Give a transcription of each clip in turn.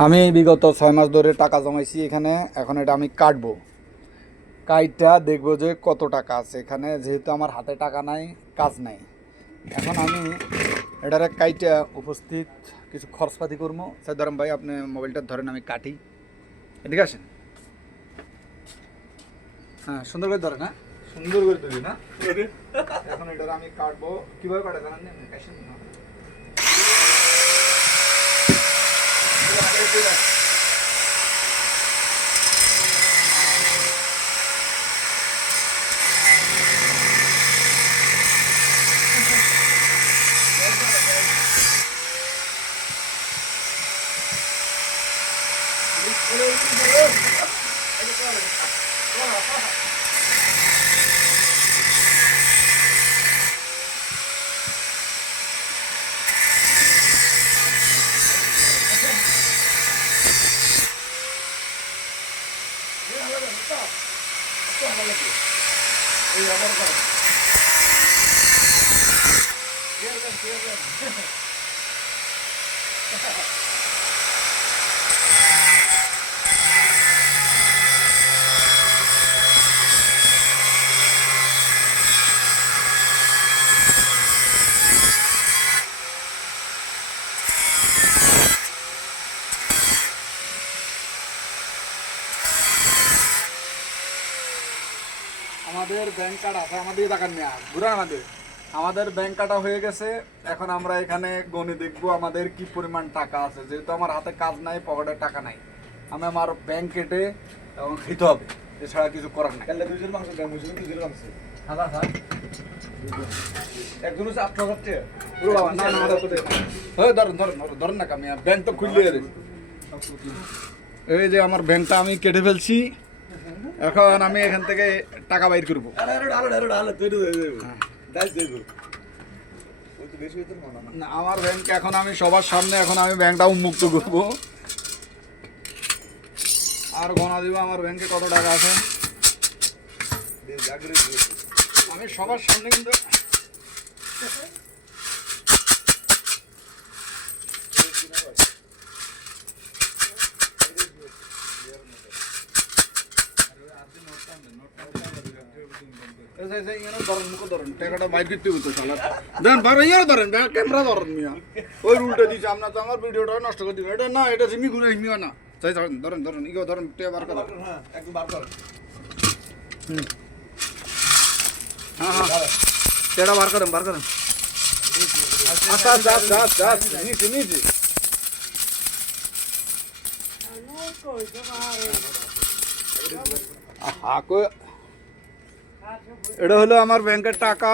আমি বিগত ছয় মাস ধরে টাকা জমাইছি এখানে এখন এটা আমি কাটবো। কাইটটা দেখব যে কত টাকা আছে এখানে যেহেতু আমার হাতে টাকা নাই কাজ নাই। এখন আমি এটার কাইটা উপস্থিত কিছু খরচপাতি করব। সাইদারাম ভাই আপনি মোবাইলটা ধরেন আমি কাটি। এদিকে আসেন। হ্যাঁ সুন্দর করে ধরেন হ্যাঁ। সুন্দর করে তুলি না? এখন এটার আমি কাটবো। কীভাবে কাটা জানেন? これを見てみよう。কাশেন না আমাদের ব্যাংক কার্ড আছে আমাদের টাকা নেওয়া ঘুরে আমাদের। আমাদের ব্যাংক কাটা হয়ে গেছে এখন আমরা এখানে গণে দেখব আমাদের কি পরিমাণ টাকা আছে। যেহেতু আমার হাতে কাজ নাই পকেটে টাকা নাই আমি আমার ব্যাংক কেটে এবং খেতে হবে এছাড়া কিছু করার নাই। দুইজন মাংস দেয় মুসলিম দুইজন মাংস। হাজার হাজার একজন হচ্ছে আটশো হাজার টাকা ধরেন, ধরেন, ধরেন, না কামি, ব্যাংক তো খুললে। এই যে আমার ব্যাংকটা আমি কেটে ফেলছি। এখন আমি এখান থেকে টাকা বাইর করব। আমার ব্যাংক এখন আমি সবার সামনে এখন আমি ব্যাংকটা উন্মুক্ত করব। আর গণা দিব আমার ব্যাংকে কত টাকা আছে? আমি সবার সামনে কিন্তু এই যে- এই যে ইয়েনো ধরেন, মুখে ধরেন, টাকাটা বাইর করতে হতো শালা। দেন, বাইরে ইয়েনো ধরেন, ক্যামেরা ধরেন মিয়া। ওই রুলটা দিছে, আপনার তো আমার ভিডিওটা নষ্ট করে দিবেন। এটা না, এটা সিমি ঘুরে হিমিও না। তাই ধরেন, ধরেন, ধরেন, ইগো ধরেন, টেয়া বার করেন। হ্যাঁ একদম বার কর হ্যাঁ, হ্যাঁ। টেয়াটা বার করেন, বার করেন। আচ্ছা, আচ্ছা, আচ্ছা, আচ্ছা, আচ্ছা, নিচে, নিচে। আহা, কই- এটা হলো আমার ব্যাংকের টাকা।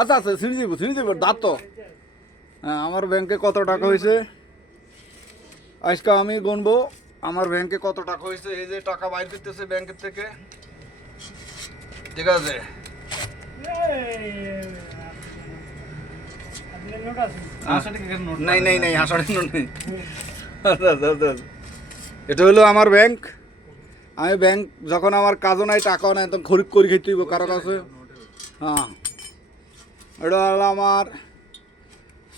আচ্ছা আচ্ছা ছিঁড়ে দিব ছিঁড়ে দিব দাঁত তো। হ্যাঁ আমার ব্যাংকে কত টাকা হয়েছে? আজকে আমি গুনবো আমার ব্যাংকে কত টাকা হয়েছে? এই যে টাকা বাইর করতেছে ব্যাংকের থেকে। ঠিক আছে। নাই নাই নাই হাসার জন্য নেই। আচ্ছা, আচ্ছা, আচ্ছা। এটা হলো আমার ব্যাংক। আমি ব্যাংক যখন আমার কাজও নাই টাকাও নাই তখন খরিদ করে খেতে হইব কারও কাছে। হ্যাঁ। এটা হলো আমার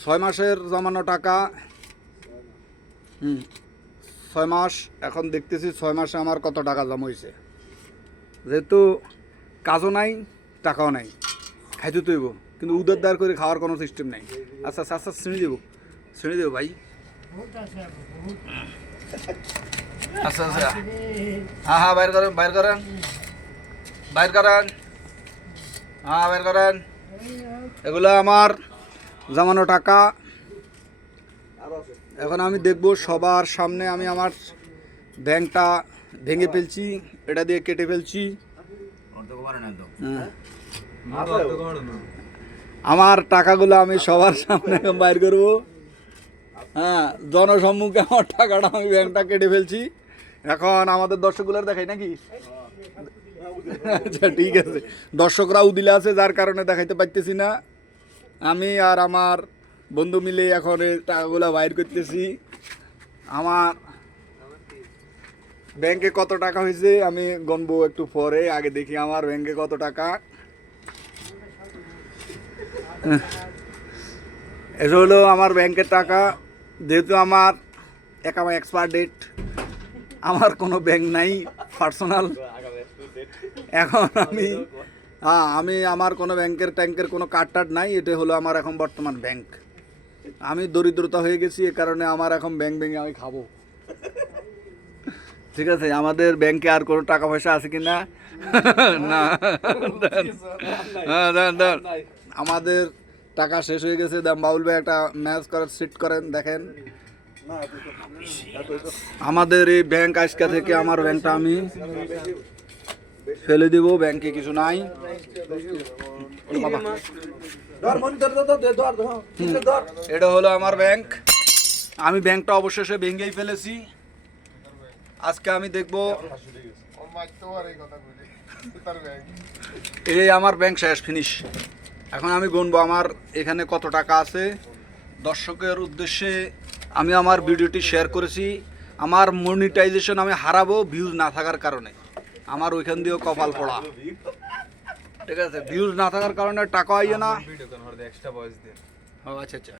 ছয় মাসের জমানো টাকা। হুম। ছয় মাস এখন দেখতেছি ছয় মাসে আমার কত টাকা জমা হয়েছে যেহেতু কাজও নাই টাকাও নাই খাইতে তৈব কিন্তু উদের দাঁড় করে খাওয়ার কোনো সিস্টেম নাই। আচ্ছা আচ্ছা আচ্ছা শ্রেণি দেবো। শ্রেণি দেবো ভাই। আচ্ছা আচ্ছা। হ্যাঁ হ্যাঁ বাইর করেন বাইর করেন। বাইর করেন। হ্যাঁ বাইর করেন। এগুলো আমার জমানো টাকা। এখন আমি দেখব সবার সামনে আমি আমার ব্যাংকটা ভেঙে ফেলছি, এটা দিয়ে কেটে ফেলছি। হ্যাঁ। আমার টাকাগুলো আমি সবার সামনে বাইর করব। হ্যাঁ জনসম্মুখে আমার টাকাটা আমি ব্যাংকটা কেটে ফেলছি। এখন আমাদের দর্শকগুলোর দেখাই নাকি? আচ্ছা ঠিক আছে। দর্শকরা উদিলে আছে, যার কারণে দেখাইতে পারতেছি না। আমি আর আমার বন্ধু মিলে এখন টাকাগুলো বাইর করতেছি। আমার ব্যাংকে কত টাকা হয়েছে আমি গণবো একটু পরে। আগে দেখি আমার ব্যাংকে কত টাকা। এটা হলো আমার ব্যাংকের টাকা। যেহেতু আমার একামা এক্সপায়ার ডেট আমার কোনো ব্যাংক নাই পার্সোনাল এখন আমি হ্যাঁ আমি আমার কোনো ব্যাংকের ট্যাঙ্কের কোনো কার্ড টার্ড নাই এটা হলো আমার এখন বর্তমান ব্যাংক আমি দরিদ্রতা হয়ে গেছি এ কারণে আমার এখন ব্যাংক ব্যাংকে আমি খাব। ঠিক আছে আমাদের ব্যাংকে আর কোনো টাকা পয়সা আছে কি না। না। হ্যাঁ। আমাদের টাকা শেষ হয়ে গেছে। বাউল ভাই একটা ম্যাচ করেন সিট করেন দেখেন। আমাদের এই ব্যাংক আজকে থেকে আমার ব্যাংকটা আমি ফেলে দিব ব্যাংকে কিছু নাই। এটা হলো আমার ব্যাংক আমি ব্যাংকটা অবশেষে ভেঙেই ফেলেছি। আজকে আমি দেখব এই আমার ব্যাংক শেষ ফিনিশ এখন আমি গুনবো আমার এখানে কত টাকা আছে। দর্শকের উদ্দেশ্যে আমি আমার ভিডিওটি শেয়ার করেছি। আমার মনিটাইজেশন আমি হারাবো ভিউজ না থাকার কারণে। আমার ওইখান দিয়েও কপাল পড়া। ঠিক আছে? ভিউজ না থাকার কারণে টাকা আইয়ে না। আচ্ছা আচ্ছা।